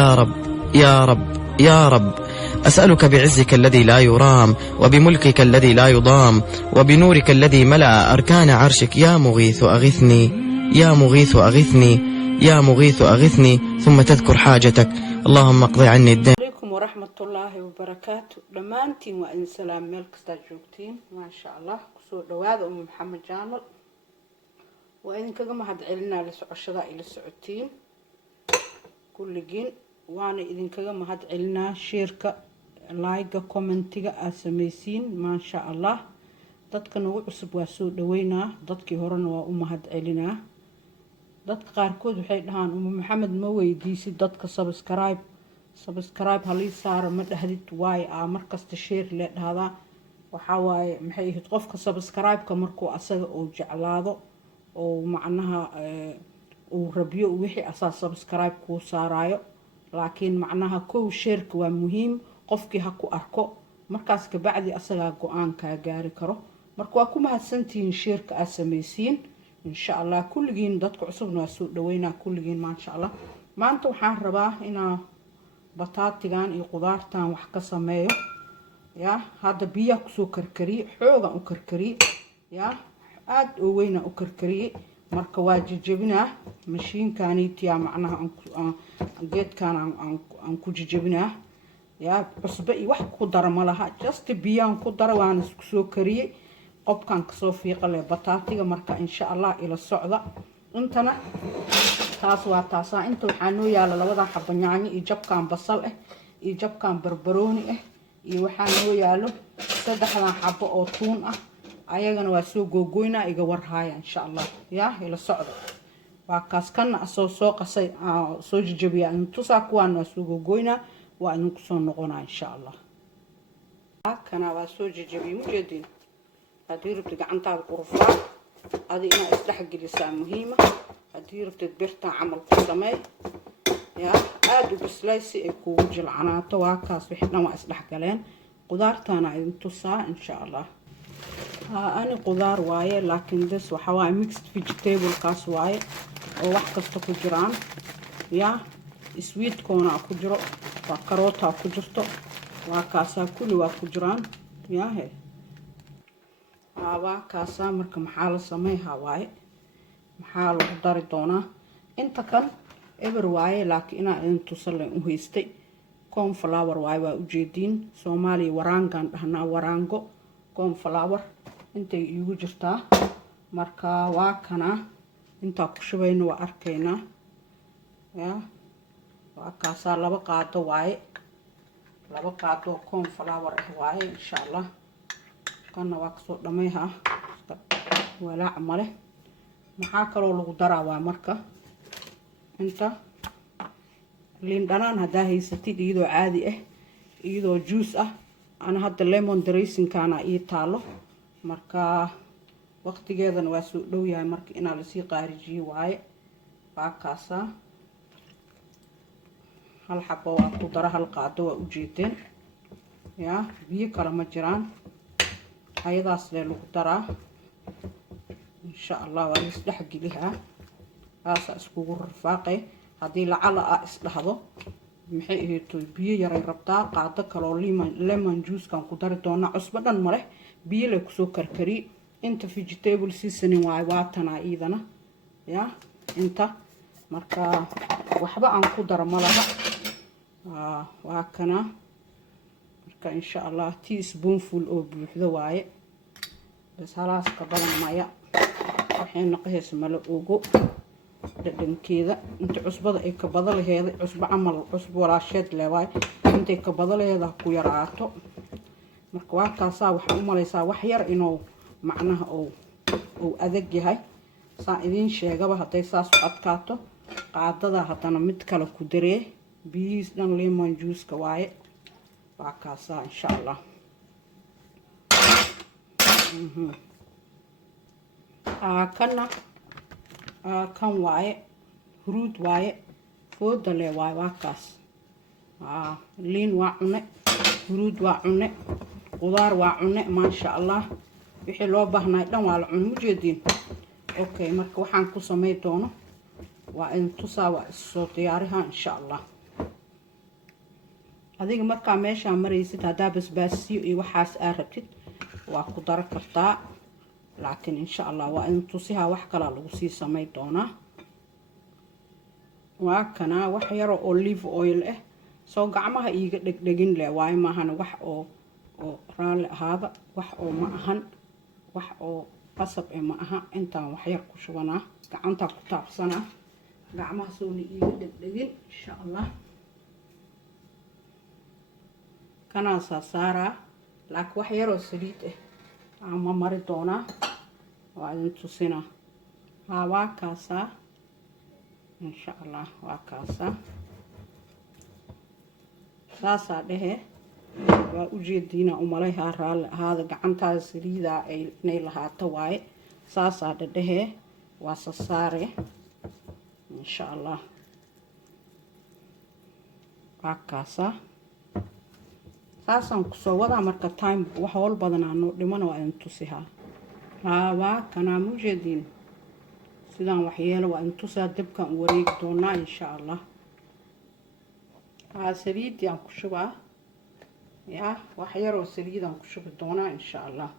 يا رب يا رب يا رب أسألك بعزك الذي لا يرام وبملكك الذي لا يضام وبنورك الذي ملأ أركان عرشك يا مغيث أغثني يا مغيث أغثني يا مغيث أغثني ثم تذكر حاجتك اللهم اقضي عني الدين. عليكم ورحمة الله وبركاته. دمانتين وإن سلام ملك استجوبتين ما شاء الله كسور دواد محمد جانل وإن كما هاد علنا لسعشدا إلى السعودين كل جين وانا إذن كما هاد علنا شيركة لايكا كومنتيغا أسميسين ما شاء الله dadka nagu cusub waa soo dhaweynaa dadkii horena waa u mahad celinaa dadka qaarkood waxay dhahaan maxamed ma weydiisid dadka subscribe halii saar ma dhahdid waay markasta share le dhahdaa waxa waaye maxay ahayd qofka subscribe-ka markuu asaga uu jeclaado oo macnaha uu rabiyo wixii asaas subscribe ku saarayo laakiin macnaha kow share-ka waa muhiim qofkii ha ku arko markaas ka bacdi asaga go'aan ka gaari karo marka waa ku mahadsantiin shirka aad sameeysiin insha Allah kulligiin dadka cusubna waa soo dhaweynaa kulligiin ma sha Allah maanta waxaan rabaa inaan bataatigan iyo qudaartan wax ka sameeyo ya hada biyo ku soo karkariyo xoogan u karkariyo ya aad oo weyna u karkariyo marka waa jijibinaa mashiinkaaniitiya macnaha geedkan aan ku jijibinaa ya cusba iyo wax ku dara malaha just biyaan ku dara waan isku soo kariyay qobkan ka soo fiiqale bataatiga marka insha Allah ila socda intana taas waa taasa inta waxaa noo yaala labada xabba yaanyo iyo jabkan basal iyo jabkan barbarooni iyo waxaa noo yaalo saddexdan xabbo oo tuun ayagana waa soo googoynaa iga warhaaya insha Allah ya ila socda waa kaas kana soo qasay soo jijibiya intusa kuwaan waa soo googoynaa waa inuu ku soo noqonaa insha Allah kana waa soo jijibiyo mujeedin hadii rabto gacantaada ku rufaa adina isdhex gelisaa muhiima hadii rabto birta camal ku sameey ya aad u bislaysi ay kugu jilcanaato waa kaas wixii dhan waa isdhex galeen qudaartana intusa insha Allah ani qudaar waaye laakiin this waxa waa mixed vegetable kaas waaye oo wax kasta ku jiraan ya sweet corn ku jiro waa karoota ku jirto waa kaasa kulli waa ku jiraan yahe waa kaasa marka maxaa la sameeyaa waaye maxaa lagu dari doonaa inta kan ever waaye laakiin intu saleen u haystay corn flour waaye waa u jeedin Soomaaliya waraangan dhahnaa waraango corn flour intay igu jirtaa marka waa kana inta ku shubayno waa arkaynaa ya waa kaasa laba qaado waaye laba qaado corn flour waaye insha Allah kana waa kasoo dhameeyaa walaac male maxaa kaloo lagu daraa waa marka inta liin dhanaan hadaa haysatid iyadoo caadi iyadoo juice ana hadda lemon dressing kana ii taalo marka waqtigeedan waa soo dhow yahay marka inaa la sii qaarijiyo waaye waa kaasa hal xabbo waa ku dara hal qaado waa u jeedeen ya biyo kala ma jiraan ayadaas lagu daraa insha Allah waa isdhex geliyaa aasa iskugu rafaaqay hadii lacala isdhaxdo maxay ahayd biyo yar ay rabtaa qaado kale oo lemon juice kan ku dari doona cusba dhan mare biyo la ku soo karkari inta vegetable seasoning waa tana iidana ya inta marka waxba aan ku daro malaha waa kana marka insha Allah teaspoonful oo buuxda waaye bas halaas ka badan maya waxayna qaheys mala ogo dhadhankeeda inta cusbada ay ka badaleeyay cusba amal cusbo walaasheed leeyahay inta ka badaleeyada ku yaraato marka waa kaasa waxa u malaysaa wax yar inuu macnaha oo adag yahay saa idin sheegaba haday saas u adkaato qaadada hadana mid kale ku daree biis dhan lemon juice ka waaye waa kaasa insha Allah kana kan waaye fruit waaye fooda le waaye waa kaas liin waa cune fruit waa cune qudaar waa cune ma sha Allah wixii loo baahnaa dhan waa la cun mujeedin okay marka waxaan ku sameey doono waa in tusaa waa soo diyaariha insha Allah adiga markaa meeshaan maraysid haddaa basbaasiyo iyo waxaas aa rabtid waa ku daro kartaa laakiin insha allah waa in tusihaa wax kala lagu sii samay doonaa waa kana wax yar oo olive oil ah soo gacmaha iiga dhegdhegin leh waayo maahan wax oo raali ahaada wax oo ma ahan wax oo qasab ma aha intaan wax yar ku shubanaa gacanta ku taabsanaa gacmaha soona iiga dhegdhegin insha allah kana saaraa laakiin wax yar oo saliid ah ama mari doonaa waa idin tusinaa waa kaasaa insha allah waa kaasaa saasaa dhehe waa ujeediina umalayhaa raalli ahaada gacantaada saliidaa inay lahaato waaye saasaa dhedhehe waa sasaare insha allah waa kaasaa saasaan kusoo wadaa marka time wax howl badanaa noo dhimana waa idin tusihaa waa kanaa mujeediin sidaan waxyeelo waa idin tusaa dabkaan u wareegi doonaa insha allah saliidii aan ku shubaa yaa wax yaroo saliidaan ku shubi doonaa insha allah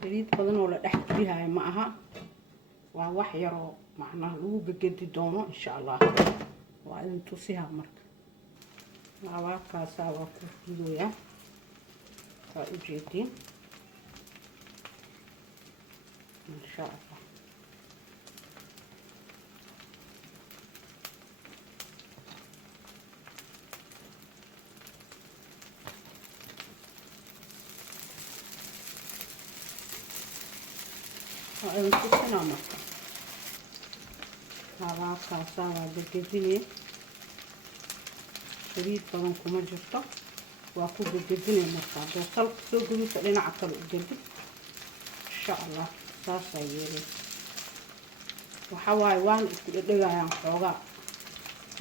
saliid badan oo la dhex gelihaya ma aha waa wax yaroo macnaha lagu gegedi doono insha allah waa idin tusihaa marka labaakaasaa waa ku ridoyaa waa ujeediin insha allah waa idin tusinaa marka labaakaasaa waa gegedinee saliid badan kuma jirto waa ku gegedinay markaa dee salka soo guduusa dhinaca kale u gedi insha allah saasaa yeelay waxa waaye waan isku dhedhegayaan xoogaa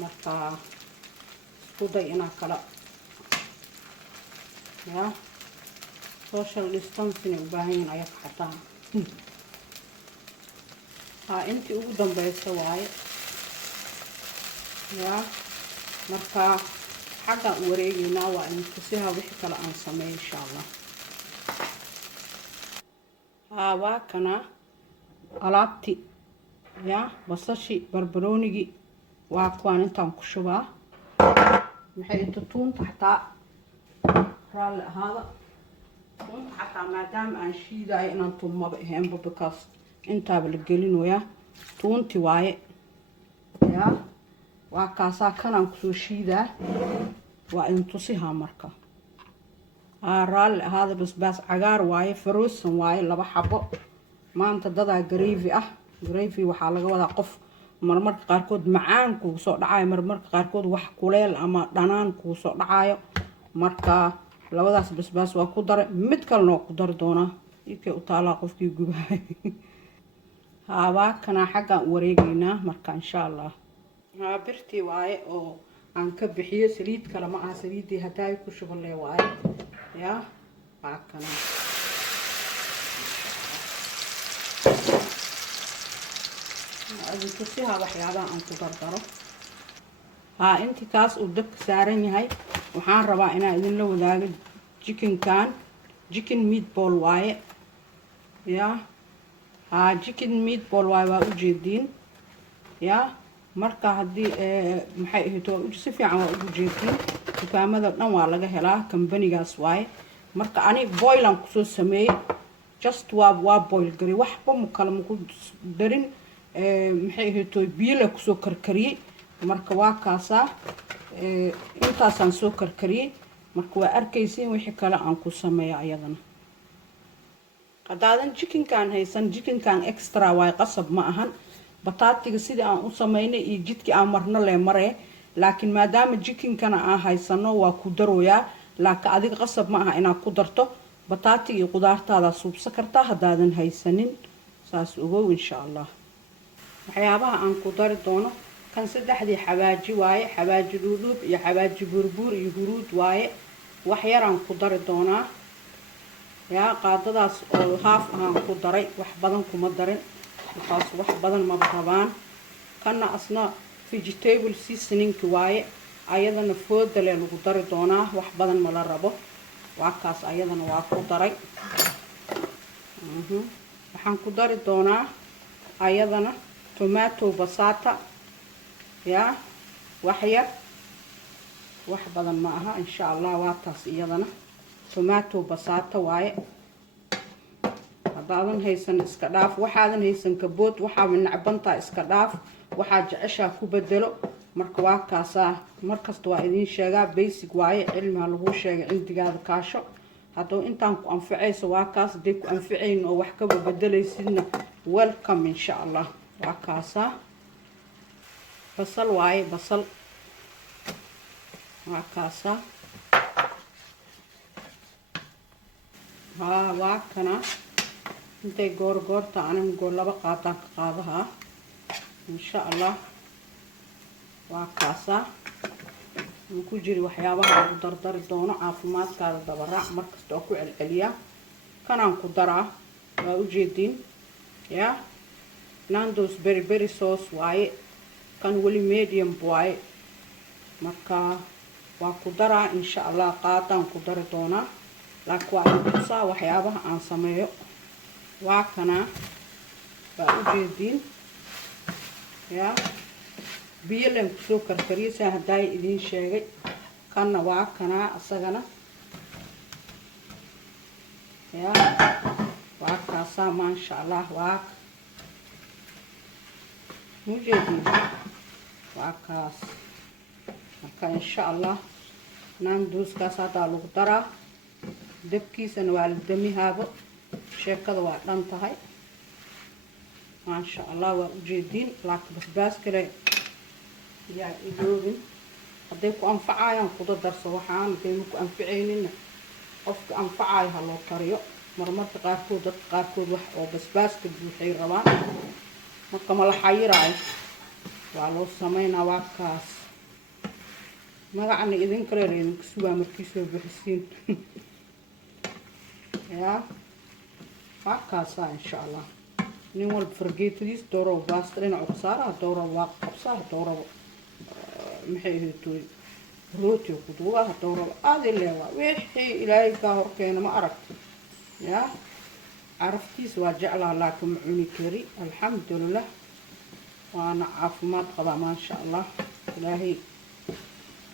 markaa isku day inaa kala yaa social distancing u baahan yihiin ayaga xataa intii ugu dambeysa waaye yaa markaa xaggaan u wareegaynaa waa in tusihaa wixii kale aan sameeyo insha allah waa kana alaabti yaa basashi barbaroonigii waa kuwaan intaan ku shubaa maxay inta tuunta xataa raalli ahaada tuunta xataa maadaama aan shiidaayo inaan tuumaba ahaynba because intaaba la gelinoyaa tuunti waaye yaa waa kaasaa kanaan kusoo shiidaa waa idin tusihaa marka raalli ahaada basbaas cagaar waaye faroosan waaye 2 xabo maanta dadaa gravy ah gravy waxaa laga wadaa qof marmarka qaarkood macaan kugu soo dhacayo marmarka qaarkood wax kuleel ama dhanaan kugu soo dhacayo marka labadaas basbaas waa ku daray mid kalena waa ku dari doonaa ikay u taalaa qofkii gubahay waa kana xaggaan u wareegaynaa marka insha allah birtii waaye oo aan ka bixiyo saliid kale ma aha saliidii haddaay ku shubalee waaye yaa waa kana tusihaa waxyaabaha aan ku dardaro intii kaas uu dabka saaran yahay waxaan rabaa inaan idinla wadaago chicken meatball waaye yaa chicken meatball waaye waa ujeediin yaa marka haddii maxay ahayd si fiican waa ugu jeediin dukaamada dhan waa laga helaa kambanigaas waaye marka ani boilan kusoo sameeyey just waa boil gari waxba mu kale maku darin maxay ahayd biyo la kusoo karkariyey marka waa kaasaa intaasaan soo karkariyey marka waa arkaysiin wixii kale aan ku sameeyo ayadana haddaadan chickenkaan haysan chickenkaan extra waaye qasab ma ahan bataatiga sidii aan u sameynay iyo jidkii aan marno lee maree laakiin maadaama chickenkana aan haysano waa ku darooyaa laakiin adiga qasab ma aha inaad ku darto bataatiga iyo qudaartaada suubsan kartaa haddaadan haysanin saas ogow insha allah waxyaabaha aan ku dari doono kan 3 xawaaji waaye xawaaji dhuudhuub iyo xawaaji burbuur iyo huruud waaye wax yar aan ku dari doonaa yaa qaadadaas oo haaf aan ku daray wax badan kuma darin waxaas wax badan ma rabaan kana asna vegetable seasoning waaye ayadana fooda lee lagu dari doonaa wax badan ma la rabo waa kaas ayadana waa ku daray waxaan ku dari doonaa ayadana tomato basata ya wax yar wax badan ma aha insha Allah waa taas iyadana tomato basata waaye hadaadan haysan iska dhaaf waxaadan haysan kabood waxaa nacbanta iska dhaaf waxaa jeceshaa ku bedelo marka waa kaasa markasta waa idin sheegaa basic waaye cilmiga lagu sheegay cindigaada kaasho hadoo intaan ku anficayso waa kaas day ku anficayn oo wax ka bedelaysidna welcome insha Allah waa kaasa basal waaye basal waa kaasa waa kana intay goorgoorta anan goor laba qaadaan ka qaadaha insha Allah waa kaasa ku jiri waxyaabaha lagu dardari doono caafimaadkaada dabaraac markasta oo ku celceliya kanaan ku daraa waa u jeedin ya Nando's berry sauce waaye kan wali medium waaye marka waa ku daraa insha Allah qaadaan ku dari doonaa laakiin waa tusaa waxyaabaha aan sameeyo waa kana waa u jeedin ya biyo leen ku soo karkariyay haday idin sheegay kana waa kana asagana ya waa kaasa ma sha Allah waa mujeedin waa kaas marka insha Allah Nando's kaas hada lagu daraa dabkiisana waa la damihaabo sheekada waa dhan tahay ma sha Allah waa u jeedin laakiin basbaas kale yaa idoobin haday ku anfacayaan ku darso waxaan deeyo ku anficaynin qofka anfacay ha loo kariyo marmarka qaarkood wax oo basbaaska buuxay rabaan marka ma la xayiraay waa loo sameynaa waa kaas magacana idin kale reerin suuga markii soo bixisiin ya waa kaas insha Allah nin walba fargeetadiis dooro baasta dhinac u saara dooro waa qabsaa dooro maxay heetooy rooti ku duuba dooro aadi leewa wixii ilaahay ka horkeena ma aragto ya عرفتيس واجعلها لكم عوني كري الحمد لله وانا عافمات قضاء ما شاء الله إلهي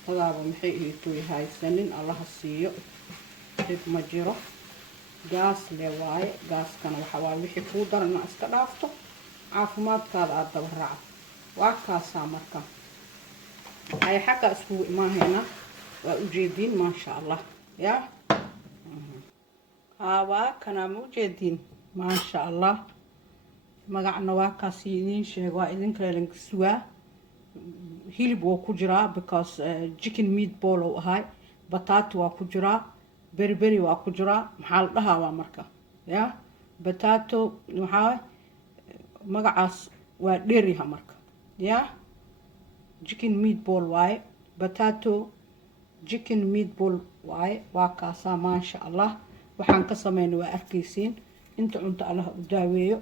قضاء محيه توي هاي سنين الله السيو ديك مجيرو قاس لواي قاس كان وحوال وحي فودر انا استدافته عافمات كاد الدبرع وكاسا مركا هاي حكا اسبوع ما هنا وأجيدين ما شاء الله يا كنا موجودين ما شاء الله magacna waa kaas idin sheego waa idin kale lan suwa hilib waa ku jira because chicken meatball oo ahay potato waa ku jira beriberi waa ku jira maxaa la dhahaa waa marka ya potato waxa magacaas waa dheeriha marka ya chicken meatball waaye potato chicken meatball waaye waa kaas ma sha Allah waxaan ka sameeynaa waa arkaysiin inta cunto Allah u daaweeyo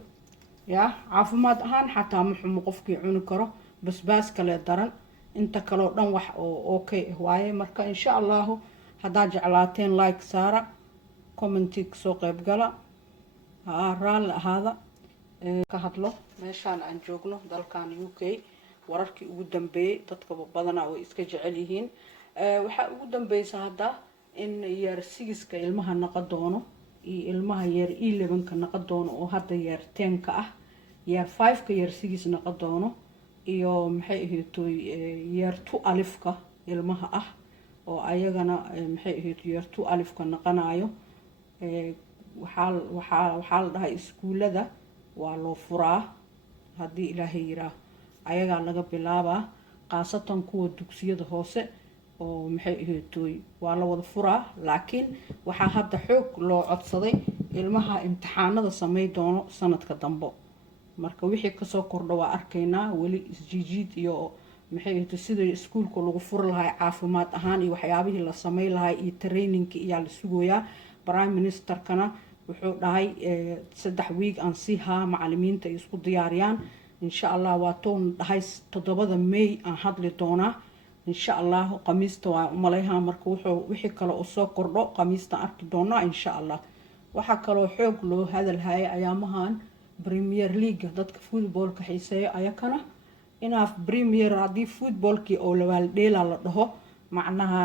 يا عافمات أهان حتى محمو قفكي عوني كرو بس باس كلا درن انت كلو دن وح اوكي هواي مركا ان شاء الله هدا جعلاتين لايك سارة كومنتيك سوق يبقلا رال هذا كهدلو ماشان عن جوغنو دالكان يوكي وراركي قدام بي تطكب بدنا ويسكا جعليهين وحا قدام بي سهدا ان يرسيسك ilmaha نقدونو ilmaha yeer 11 ka naqad doono oo hadda yeer 10 ka ah yeer 5 ka yeer 6 naqad doono iyo maxay ahayd yeer 2 alif ka ilmaha ah oo ayagana maxay ahayd yeer 2 alif ka naqanayo waxa la dhahay iskuulada waa loo furaa hadii Ilaahay yira ayaga laga bilaaba qaasatan kuwa dugsiyada hoose oo maxay ahayd waa la wada furaa laakiin waxa hadda xoog loo codsaday ilmaha imtixaanada sameey doono sanadka dambe marka wixii ka soo kordho waa arkaynaa wali isjiijid iyo maxay ahayd sida iskuulka lagu fur lahaa caafimaad ahaan iyo waxyaabihii la sameey lahaa iyo training iyo la sugooyaa prime minister kana wuxuu dhahay 3 week aan si ha macallimiinta isku diyaariyaan insha allah waa toon dhahay 7 May aan hadli doonaa insha allah qamiista waa umaleeyaha marka wixii kale oo soo kordho qamiista arki doonaa insha allah waxa kale oo xoog loo hadalhay ayaamahan Premier League dadka footballka xiiseeyo ayakana inaaf Premier hadii footballkii oo la waaldeela la dhaho macnaha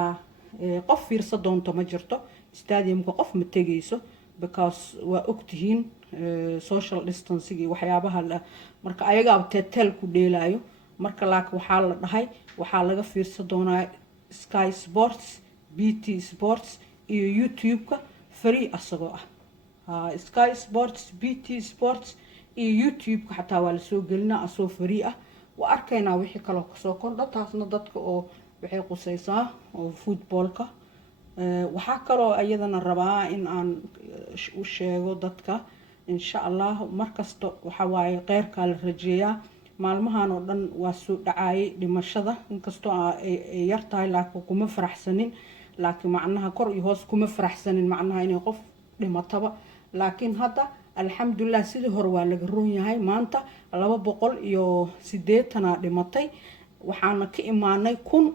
qof fiirsa doonto ma jirto stadiumka qof ma tagayso because waa ogtihiin social distancing waxyaabaha marka ayaga teetel ku dheelaayo marka laakiin waxaa la dhahay waxaa laga fiirsa doonaa Sky Sports BT Sports iyo YouTube-ka free asagoo Sky Sports BT Sports iyo YouTube-ka xataa waa la soo gelinaa asoo free waa arkaynaa wixii kale oo soo kordha taasna dadka oo waxay qusaysaa oo footballka waxaa kale oo ayadana rabaa in aan u sheego dadka insha Allah markasta waxa waaye qeyrka la rajeeyaa maalmahan oo dhan waa soo dhacay dhimashada inkastoo ay yar tahay laakiin kuma faraxsanin laakiin macnaha kor iyo hoos kuma faraxsanin macnaha inay qof dhimataba laakiin hadda alxamdulillah sidii hore waa laga roon yahay maanta 280 dhimatay waxaana ka imaanay 1000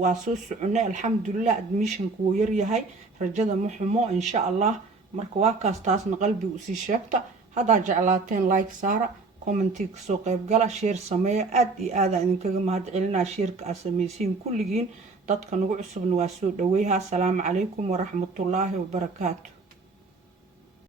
waa soo soconay alxamdulillah admission-ku wuu yar yahay rajada ma xumo insha Allah marka waa kaas taasna qalbiga u sii sheegta hadaa jeclaateen like saara commenti ka soo qayb gala share sameeya aad iyo aad idinkaga mahadcelinaa share-ka aad sameeysiin kulligiin dadka nagu cusubna waa soo dhaweeyaha assalaamu calaykum waraxmatullaahi wabarakaatuh